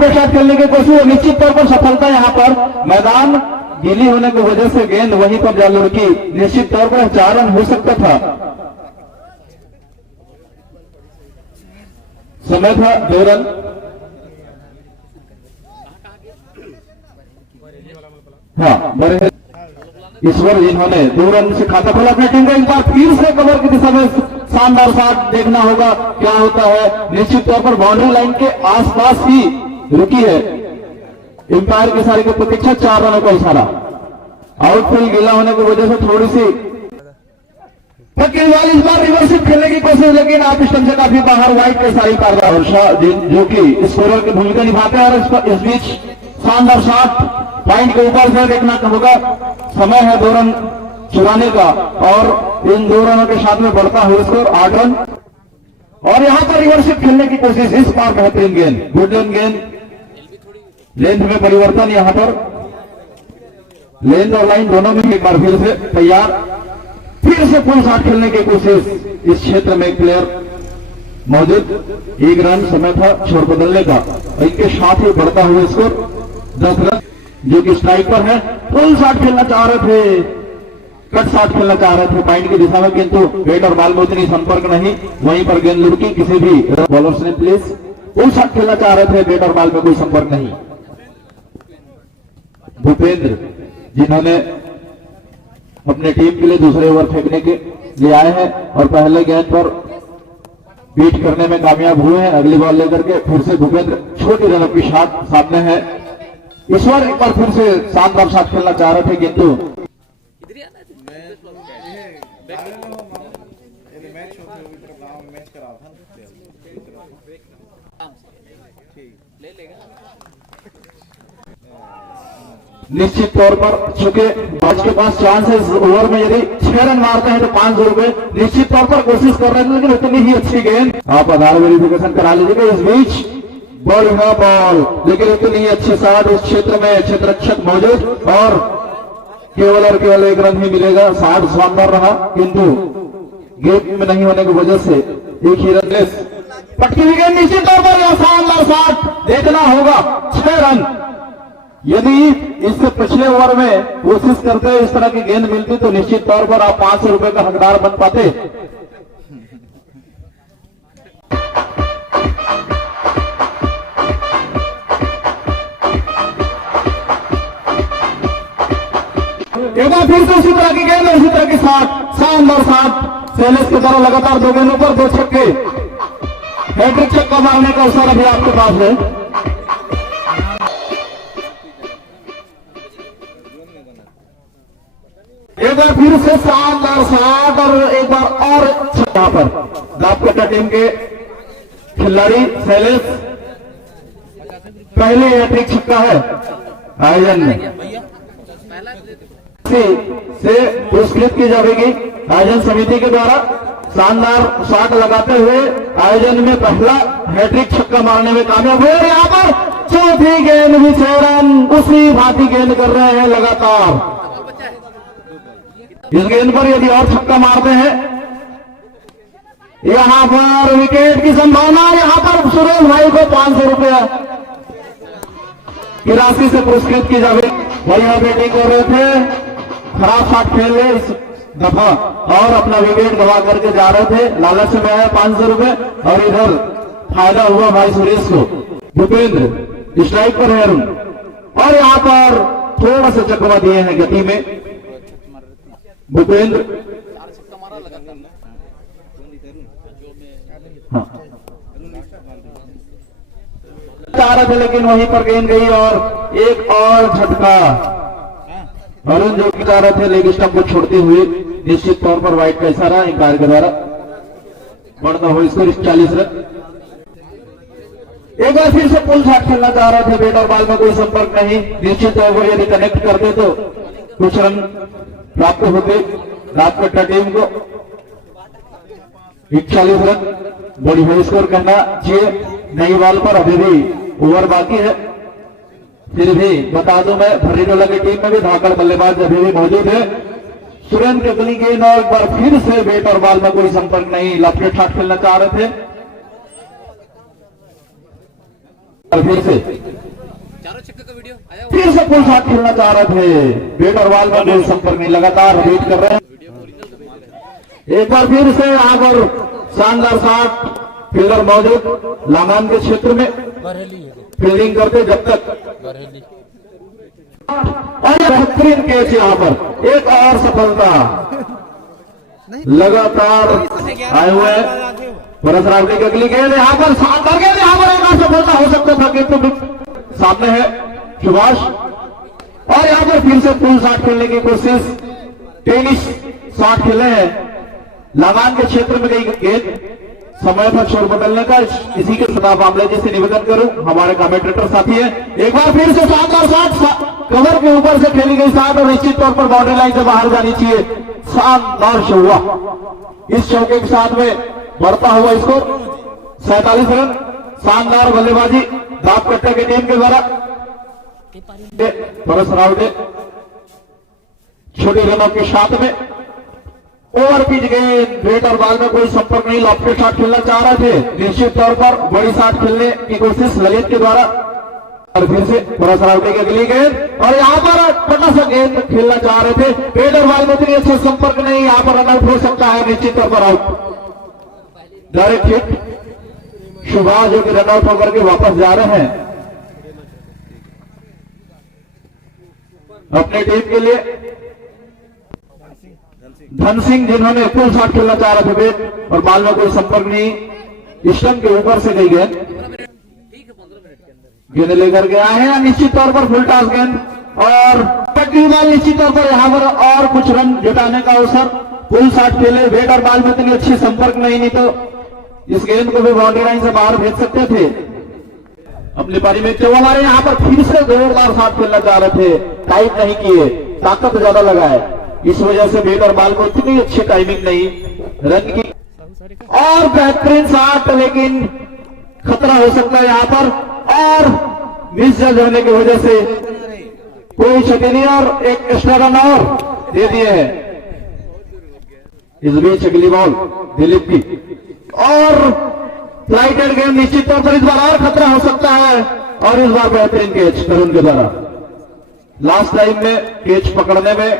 लपेट शॉट खेलने की कोशिश, निश्चित तौर पर सफलता यहाँ पर। मैदान गीली होने की वजह से गेंद वहीं पर जा लुढ़की, निश्चित तौर पर 4 रन हो सकता था। समय था 2 रन। हाँ, बड़े ईश्वर जिन्होंने 2 रन से खाता खोला अपनी टीम को। एक बार फिर से कवर की दिशा में शानदार शॉट, देखना होगा क्या होता है। निश्चित तौर पर बाउंड्री लाइन के आसपास ही रुकी है। एम्पायर के सारे की प्रतीक्षा, 4 रनों का इशारा। आउटफील्ड गीला होने की वजह से थोड़ी सी केजरीवाल इस बार रिवर्सिप खेलने की कोशिश, लेकिन आप स्टंप से काफी बाहर। वाइट के सारी कारदार जो कि स्कोरर की भूमिका निभाते हैं। और इस बीच शानदार शॉट पॉइंट के ऊपर से, देखना होगा। समय है 2 रन चुराने का और इन 2 रनों के साथ में बढ़ता हुआ स्कोर 8 रन। और यहां पर रिवर्सिप खेलने की कोशिश, इस बार बेहतरीन गेंद, गुड गेंद। लेंथ में परिवर्तन यहां पर, लेंथ और लाइन दोनों में एक बार फिर से तैयार। फिर से फुल शॉट खेलने की कोशिश, इस क्षेत्र में एक प्लेयर मौजूद। 1 रन समय था छोर बदलने का। इनके साथ ही बढ़ता हुआ स्कोर 10 रन, जो कि स्ट्राइक पर है। फुल शॉट खेलना चाह रहे थे, कट शॉट खेलना चाह रहे थे पॉइंट की दिशा में, किंतु बैट और बॉल में उतनी संपर्क नहीं। वहीं पर गेंद लुढ़की किसी भी बॉलर्स ने। प्लीज, फुल शॉट खेलना चाह रहे थे, बैट और बॉल में कोई संपर्क नहीं। भूपेंद्र जिन्होंने अपने टीम के लिए दूसरे ओवर फेंकने के लिए आए हैं और पहले गेंद पर बीट करने में कामयाब हुए हैं। अगली बॉल लेकर के फिर से भूपेंद्र, छोटी रन की शॉट सामने है। ईश्वर एक बार फिर से शानदार शॉट खेलना चाह रहे थे, किंतु निश्चित तौर पर चूंकि बाज के पास चांस है इस ओवर में, यदि 6 रन मारते हैं तो 500 रुपए। निश्चित तौर पर कोशिश कर रहे थे, लेकिन उतनी ही अच्छी गेंद। आप आधार वेरिफिकेशन करा लीजिएगा। इस बीच बढ़िया बॉल, लेकिन उतनी ही अच्छी शॉट। उस क्षेत्र में क्षेत्ररक्षक मौजूद और केवल 1 रन ही मिलेगा। शॉट शानदार रहा, किंतु गेम में नहीं होने की वजह से एक ही रन लेस। पटकी हुई गेंद, निश्चित तौर पर यह शानदार शॉट, देखना होगा। 6 रन। यदि इससे पिछले ओवर में कोशिश करते इस तरह की गेंद मिलती तो निश्चित तौर पर आप 500 रुपए का हकदार बन पाते। एक बार फिर से उसी तरह की गेंद, उसी तरह की शॉट, शानदार शॉट। सेलेस के द्वारा लगातार 2 गेंदों पर 2 छक्के, हैट्रिक छक्का मारने का अवसर अभी आपके पास है। एक बार फिर से शानदार शॉट और एक बार और छक्का पर दापकट्टा टीम के खिलाड़ी शैलेश, पहले हैट्रिक छक्का है आयोजन में से पुरस्कृत की जाएगी आयोजन समिति के द्वारा। शानदार शॉट लगाते हुए आयोजन में पहला हैट्रिक छक्का मारने में कामयाब हुए। यहाँ पर चौथी गेंद भी 6 रन, उसी भांति गेंद कर रहे हैं लगातार। इस गेंद पर यदि और छक्का मारते हैं, यहां पर विकेट की संभावना। यहां पर सुरेश भाई को 500 रुपया की राशि से पुरस्कृत की जाएगी। बढ़िया बैटिंग कर रहे थे, खराब शॉट खेल रहे इस दफा और अपना विकेट गवा करके जा रहे थे। लालच में आया 500 रुपए और इधर फायदा हुआ भाई सुरेश को। भूपेंद्र स्ट्राइक पर है अरुण और यहां पर थोड़ा सा चकवा दिए हैं गति में भूपेंद्र। हाँ, चाह रहे थे लेकिन वहीं पर गेंद गई और एक और झटका। अरुण जो कि चाह रहे थे लेग स्टंप को छोड़ते हुए, निश्चित तौर पर वाइट का इशारा अंपायर के द्वारा। बढ़ता हुआ स्कोर 40 रन। एक बार फिर से पुल शॉट खेलना चाह रहे थे, बैट और बॉल में कोई संपर्क नहीं। निश्चित तौर पर यदि कनेक्ट करते तो कुछ रन प्राप्त होते दापकट्टा टीम को। 41 रन बड़ी हुई स्कोर कहना चाहिए। नई बॉल पर अभी भी ओवर बाकी है, फिर भी बता दूं मैं भरीडोला की टीम में भी धाकड़ बल्लेबाज अभी भी मौजूद है। सुरेंद्र के अगली गेंद और एक बार फिर से बैट और बॉल में कोई संपर्क नहीं। लपेट शॉट खेलना चाह रहे थे, और फिर से चारों चक्कर का वीडियो आया फिर से पुल शॉट खेलना चाह रहे थे, बैट और बॉल में कोई संपर्क नहीं, लगातार वेट कर रहे हैं। एक बार फिर से यहाँ पर शानदार शॉट, फील्डर मौजूद लामान के क्षेत्र में फील्डिंग करते जब तक, और बेहतरीन कैच यहाँ पर, एक और सफलता लगातार आए हुए परस रावटी की अगली गेंद यहाँ पर शानदार गेंद, यहाँ पर एक और सफलता हो सकता था, किंतु सामने है सुभाष, और यहाँ पर फिर से फुल शॉट खेलने की कोशिश, टेनिस शॉट खेले हैं लामान के क्षेत्र में गई गेंद, समय था शोर बदलने का। इसी के सदा मामले जी से निवेदन करूं, हमारे कमेंटेटर साथी है, एक बार फिर से शानदार शॉट, कवर के ऊपर से खेली गई शॉट और निश्चित तौर पर बाउंड्री लाइन से बाहर जानी चाहिए, शानदार शो हुआ। इस चौके के साथ में बढ़ता हुआ स्कोर 47 रन, शानदार बल्लेबाजी दाप कट्टा की टीम के द्वारा, परस रावटे छोटे रनों के साथ में ओवर पिच गेंद, बैट और बॉल में कोई संपर्क नहीं, लॉफ्टेड शॉट खेलना चाह रहे थे, निश्चित तौर पर बड़ी शॉट खेलने की कोशिश ललित के द्वारा, और फिर से परस रावटे की अगली गेंद, और यहाँ पर पटा सा गेंद खेलना चाह रहे थे, बैट और बॉल में इतनी अच्छा संपर्क नहीं, यहाँ पर रनआउट हो सकता है, निश्चित तौर पर आउट, डायरेक्ट हिट। सुभाष जो कि रनआउट होकर के वापस जा रहे हैं अपने टीम के लिए। धन सिंह जिन्होंने फुल शॉट खेलना चाह रहे थे, बैट और बॉल में कोई संपर्क नहीं, स्टंप के ऊपर से गई गेंद, गेंद लेकर के आए हैं निश्चित तौर पर फुल टॉस गेंद, और पटरी बॉल निश्चित तौर पर यहाँ पर और कुछ रन जुटाने का अवसर, फुल शॉट खेले, बैट और बॉल में इतनी अच्छी संपर्क नहीं तो इस गेंद को भी बाउंड्री लाइन से बाहर भेज सकते थे। अपनी पारी में तो हमारे यहाँ पर फिर से जोरदार शॉट खेलना चाह रहे थे, टाइट नहीं किए, ताकत ज्यादा लगाए, इस वजह से बैट और बॉल को इतनी अच्छी टाइमिंग नहीं रन की, और बेहतरीन शॉट, लेकिन खतरा हो सकता है यहाँ पर, और मिस जज होने की वजह से कोई क्षति नहीं, और एक एक्स्ट्रा रन और दे दिए हैं। इस बीच अगली बॉल दिलीप की, और फ्लाइटेड गेम, निश्चित तौर पर इस बार और खतरा हो सकता है, और इस बार बेहतरीन कैच तरुण के द्वारा, लास्ट टाइम में कैच पकड़ने में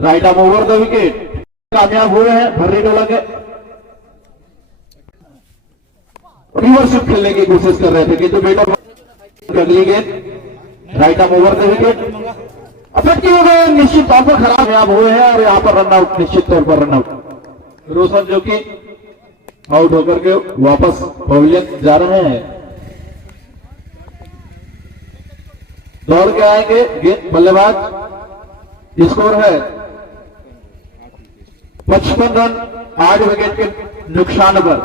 right arm over the wicket कामयाब हुए हैं भर्री डोला के, रिवर्सिप खेलने की कोशिश कर रहे थे, किंतु बेटर अगली गेंद right arm over the wicket affective हो गए, निश्चित तौर पर खराब हुए हैं, और यहाँ पर रनआउट, निश्चित तौर पर रनआउट। रोशन जो कि आउट होकर के वापस पवेलियन जा रहे हैं, दौड़ के आएंगे गेंद बल्लेबाज, स्कोर है 55 रन 8 विकेट के नुकसान पर,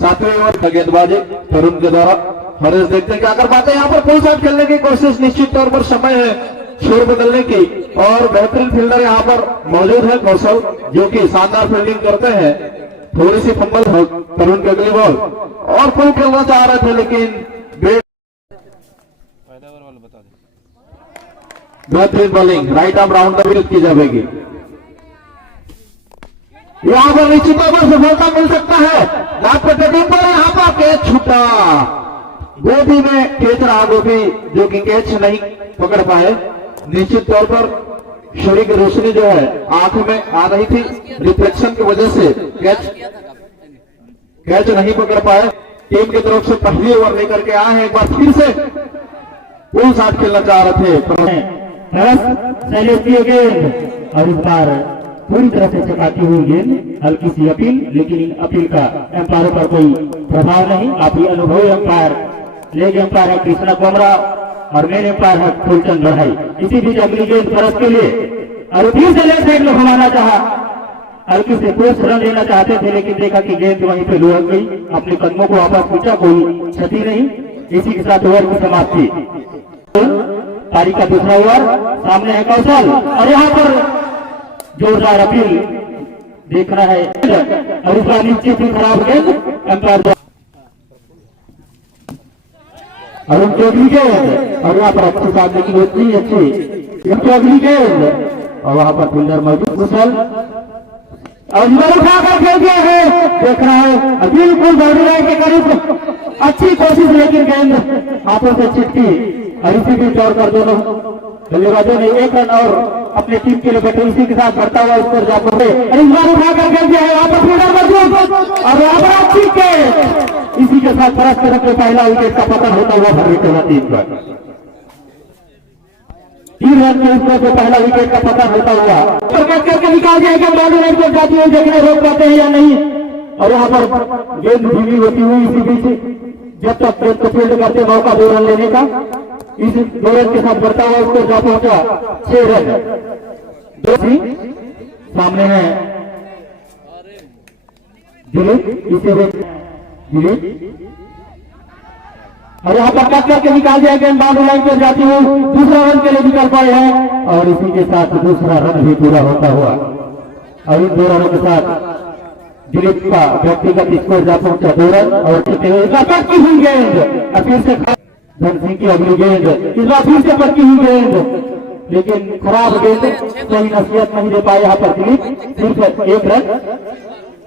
7वें ओवर का गेंदबाजी तरुण के द्वारा, हरेश देखते हैं क्या कर पाते हैं, यहाँ पर फुल शॉट खेलने की कोशिश, निश्चित तौर पर समय है शोर बदलने की, और बेहतरीन फील्डर यहाँ पर मौजूद है कौशल, जो कि शानदार फील्डिंग करते हैं, थोड़ी सी फंबल तरुण की अगली बॉल, और फुल खेलना चाह रहे थे, लेकिन बेहतरीन bowling, right arm round the wicket की जाएगी, यहाँ पर निश्चित तौर पर सफलता मिल सकता है, टीम पर यहाँ पर कैच छूटा, गोभी में कैच रहा, गोभी जो कि कैच नहीं पकड़ पाए, निश्चित तौर पर शरीर की रोशनी जो है आंख में आ रही थी, रिफ्लेक्शन की वजह से कैच नहीं पकड़ पाए, टीम की तरफ से पहली ओवर लेकर के आए हैं, एक बार फिर से फुल शॉट खेलना चाह रहे थे, गेंद, और इस बार पूरी तरह से चकाती हुई गेंद, हल्की सी अपील, लेकिन इन अपील का एम्पायर पर कोई प्रभाव नहीं, आप ही अनुभवी एम्पायर, लेग एम्पायर है कृष्णा कोमरा, और मेन एम्पायर है फूलचंद बढ़ाई। इसी बीच अगली गेंद परस के लिए, और फिर से लेफ्ट साइड में घुमाना चाहा, हल्की से कोच रन लेना चाहते थे, लेकिन देखा कि गेंद वहीं पे लुढ़क गई, अपने कदमों को वापस खींचा, कोई क्षति नहीं, इसी के साथ ओवर की समाप्ति। पारी का दूसरा ओवर, सामने है कौशल, और यहाँ पर जोरदार अपील देखना है, और इस बार निश्चित ही खराब गेंद एम्पायर अरुण चौधरी गेंद, और यहाँ पर अच्छी सामने की होती अच्छी चौधरी गेंद, और वहां पर फील्डर मौजूद कुशल, और इधर उठाकर खेल दिया है, देख रहा है बिल्कुल बाउंड्री लाइन के करीब, अच्छी कोशिश लेकिन गेंद हाथों से चिपकी और इसी बीच और कर दोनों बल्लेबाजों ने एक रन और अपने टीम के लिए बैठे, इसी के साथ बढ़ता हुआ स्कोर जाकर इस बार उठाकर खेल दिया है, वापस फील्डर मौजूद और यहाँ पर अच्छी कैच, इसी के साथ परस तरफ में पहला विकेट का पतन होता हुआ भर विकेट टीम पर 3 रन के स्कोर से पहला विकेट का पतन होता हुआ करके निकाल जाएगा, बाउंड्री लाइन पर जाती हुई देखने रोक पाते हैं या नहीं, और यहाँ पर गेंद धीमी होती हुई इसी बीच जब तक गेंद को फील्ड करते मौका 2 रन लेने का, इस 2 रन के साथ बढ़ता हुआ स्कोर जा पहुंचा 6 रन। सामने है दिलीप, इसी दिलीप और यहाँ पर कट करके निकाल दिया गेंद बाउंड्री लाइन पर जाती हुई दूसरा रन के लिए निकल पाए हैं, और इसी के साथ दूसरा रन भी पूरा होता हुआ और इन 2 रनों के साथ दिलीप का व्यक्तिगत स्कोर जा पहुंचा 2 रन और पटकी हुई गेंद और फिर से धन सिंह की अगली गेंद, इस बार फिर से पटकी हुई गेंद, लेकिन खराब गेंद, कोई नसीहत नहीं दे पाए यहाँ पर दिलीप, सिर्फ 1 रन,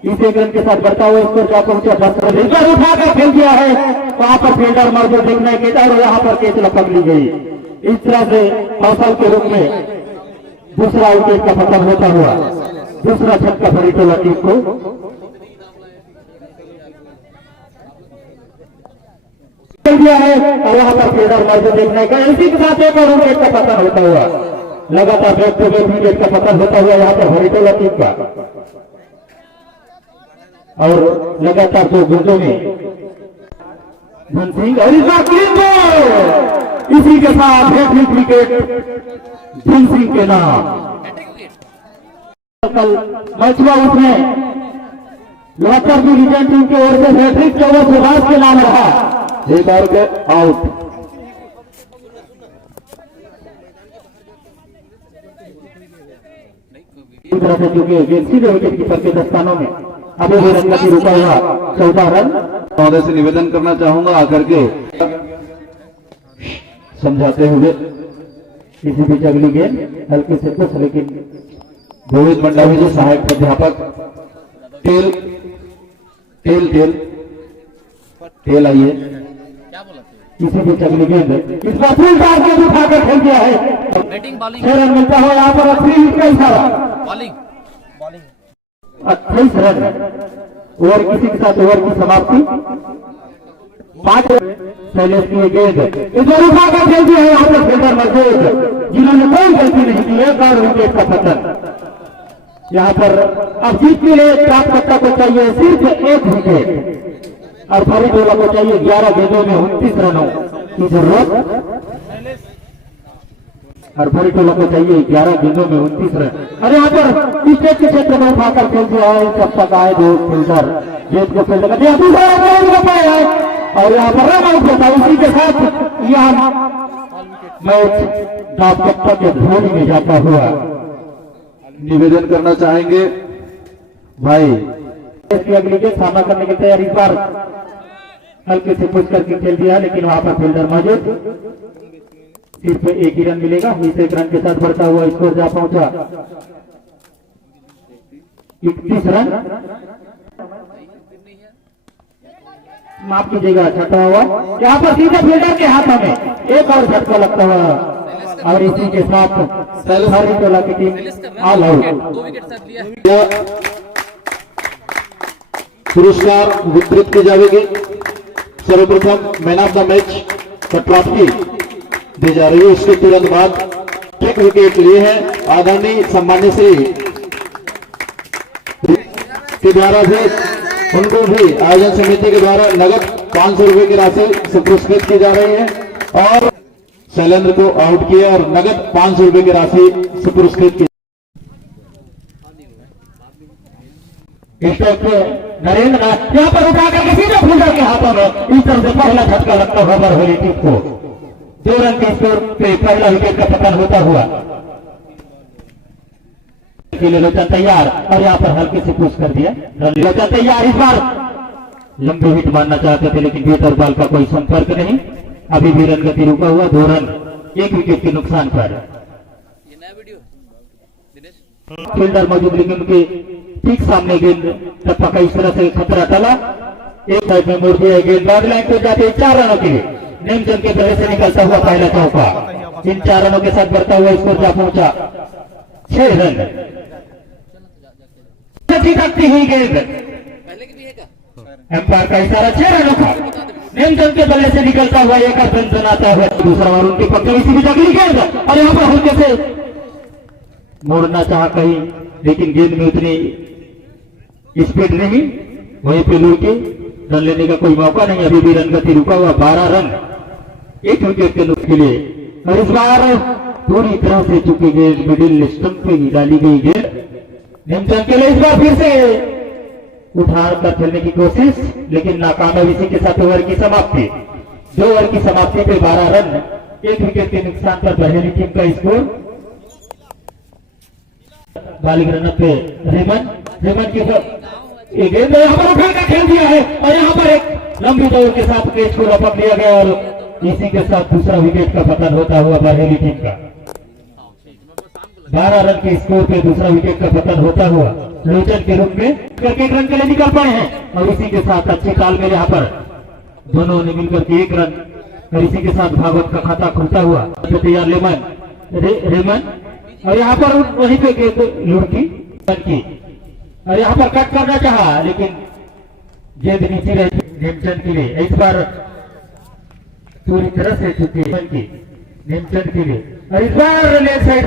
इस 1 रन के साथ बढ़ता हुआ स्कोर जा पहुंचा 10 रन, इस बार उठाकर खेल दिया है, वहां पर फील्डर मौजूद देखने के और यहाँ पर कैच लपक ली गई, इस तरह से हौसल के रूप में दूसरा विकेट का पतन होता हुआ, दूसरा छक्का भरी टोला टीम को दिया है, और वहां पर फील्डर मौजूद देखने का, इसी के साथ एक और विकेट का पतन होता हुआ, लगातार बैक टू बैक विकेट का पतन होता हुआ यहाँ पर भरी टोला टीम का, और लगातार 2 गेंदों में धन सिंह और इस बार क्लीन बॉल, इसी के साथ हैट्रिक विकेट धन सिंह के नाम। कल मैच हुआ उसमें लगातार की रिटर्न टीम की ओर से हैट्रिक 14 सुभाष के नाम रहा, एक बार के आउट। इस तरह से चूंकि गेंद सीधे विकेट कीपर के दस्तानों में अभी भी रन की रुका हुआ 14 रन। महोदय से निवेदन करना चाहूंगा आकर के समझाते हुए, इसी बीच अगली गेंद हल्के से कुछ, लेकिन गोविंद मंडावी जो सहायक प्राध्यापक टेल टेल टेल टेल आइए, इसी बीच अगली गेंद इस बार फुल डाल के उठाकर खेल दिया है, बैटिंग बॉलिंग 6 रन मिलता है यहाँ पर 3 विकेट का इशारा, बॉलिंग 28 रन ओवर, किसी के साथ ओवर की समाप्ति 5 शैलेश की गेंद इस बार उठाकर खेल दिया है यहाँ पर फील्डर मौजूद जिन्होंने कोई गलती नहीं की, एक और विकेट का पतन यहाँ पर। अब जीत के लिए प्राप्तकर्ता को चाहिए सिर्फ 1 विकेट और भरी टोला को चाहिए 11 गेंदों में 29 रनों की जरूरत, और भरी टोला को चाहिए 11 गेंदों में 29 रन, और यहाँ पर स्टेट के क्षेत्र में उठाकर खेल दिया है, तब तक आए 2 फील्डर गेंद को फील्ड कर दिया, और यहाँ पर रन आउट होता है, इसी के साथ यहाँ मैच प्राप्तकर्ता के धोनी में जाता हुआ। निवेदन करना चाहेंगे भाई, इसकी अगली गेंद सामना करने की तैयारी, इस बार हल्के से पुश करके खेल दिया, लेकिन वहां पर फील्डर मौजूद, सिर्फ 1 ही रन मिलेगा, इस 1 रन के साथ बढ़ता हुआ स्कोर जा पहुंचा 31 रन, माफ कीजिएगा छठा हुआ, यहाँ पर सीधे फील्डर के हाथों में एक और झटका लगता हुआ, और इसी के साथ भरी टोला की टीम ऑल आउट। 2 विकेट साथ लिया, पुरस्कार वितरित की जाएगी। सर्वप्रथम मैन ऑफ द मैच का ट्रॉफी दी जा रही है, उसके तुरंत बाद एक विकेट लिए हैं आदरणीय सम्मान्य श्री के द्वारा भी, उनको भी आयोजन समिति के द्वारा नगद 500 रुपए की राशि से पुरस्कृत की जा रही है, और शैलेंद्र को आउट किया और नगद 500 रुपए की राशि से पुरस्कृत की। नरेंद्र यहाँ पर उठा करके सीधे फील्डर के हाथों में इस तरह से पहला झटका लगता हुआ भरी टीम को 2 रन के स्कोर पे पहला विकेट का पतन होता हुआ। लोचन तैयार, और यहाँ पर हल्के से पुश कर दिया, लोचन तैयार, इस बार लंबे हिट मारना चाहते थे लेकिन बेहतर बॉल का कोई संपर्क नहीं, अभी भी रन गति रुका हुआ, 2 रन 1 विकेट के नुकसान पर। ये नया वीडियो दिनेश फील्डर मौजूद, लेकिन उनके ठीक सामने गेंद टप्पा का इस तरह से खतरा टला, एक साइड में मुड़ दिया गेंद बाद लाइन पर जाते हैं 4 रनों के लिए। नेमचंद के पहले से निकलता हुआ पहला चौका, इन 4 रनों के साथ बढ़ता हुआ स्कोर जा पहुंचा 6 रन। थकती हुई गेंद, पहले की भी है क्या? एम्पायर का इशारा 6 रनों का। नेमचंद के बल्ले से निकलता हुआ एक रन बनाता हुआ दूसरा और उनके पक्के इसी भी जगली गेंद और यहाँ पर हल्के से मोड़ना चाहा कहीं, लेकिन गेंद में उतनी स्पीड नहीं, वहीं पे लुढ़के रन लेने का कोई मौका नहीं। अभी भी रन गति रुका हुआ 12 रन 1 विकेट के नुकसान के लिए। और इस बार पूरी तरह से चुकी गेंद मिडिल स्टंप पे ही डाली गई गेंद नेमचंद के लिए। इस बार फिर से उठार कर खेलने की कोशिश, लेकिन नाकामयाब। इसी के साथ ओवर की समाप्ति, 2 ओवर की समाप्ति पे 12 रन 1 विकेट के नुकसान पर बहेली टीम का स्कोर। बालिग रन पे रेमन की गेंद यहाँ पर उठा कर खेल दिया है और यहाँ पर एक लंबी दौड़ के साथ कैच को लपक लिया गया और इसी के साथ दूसरा विकेट का पतन होता हुआ बहेली टीम का। 12 रन के स्कोर पे दूसरा विकेट का पतन होता हुआ लोचन के रूप में क्रिकेट रन के लिए निकल पाए हैं। और इसी के साथ अच्छे तालमेल यहाँ पर दोनों ने मिलकर के 1 रन और इसी के साथ भागवत का खाता खुलता हुआ तैयार रेमन और यहाँ पर वहीं पे गेंद लुढ़की की और यहाँ पर कट करना चाहा, लेकिन गेंद नीचे रही नेमचंद के लिए। इस बार पूरी तरह से चुकी नेमचंद के लिए और इस बार लेफ्ट साइड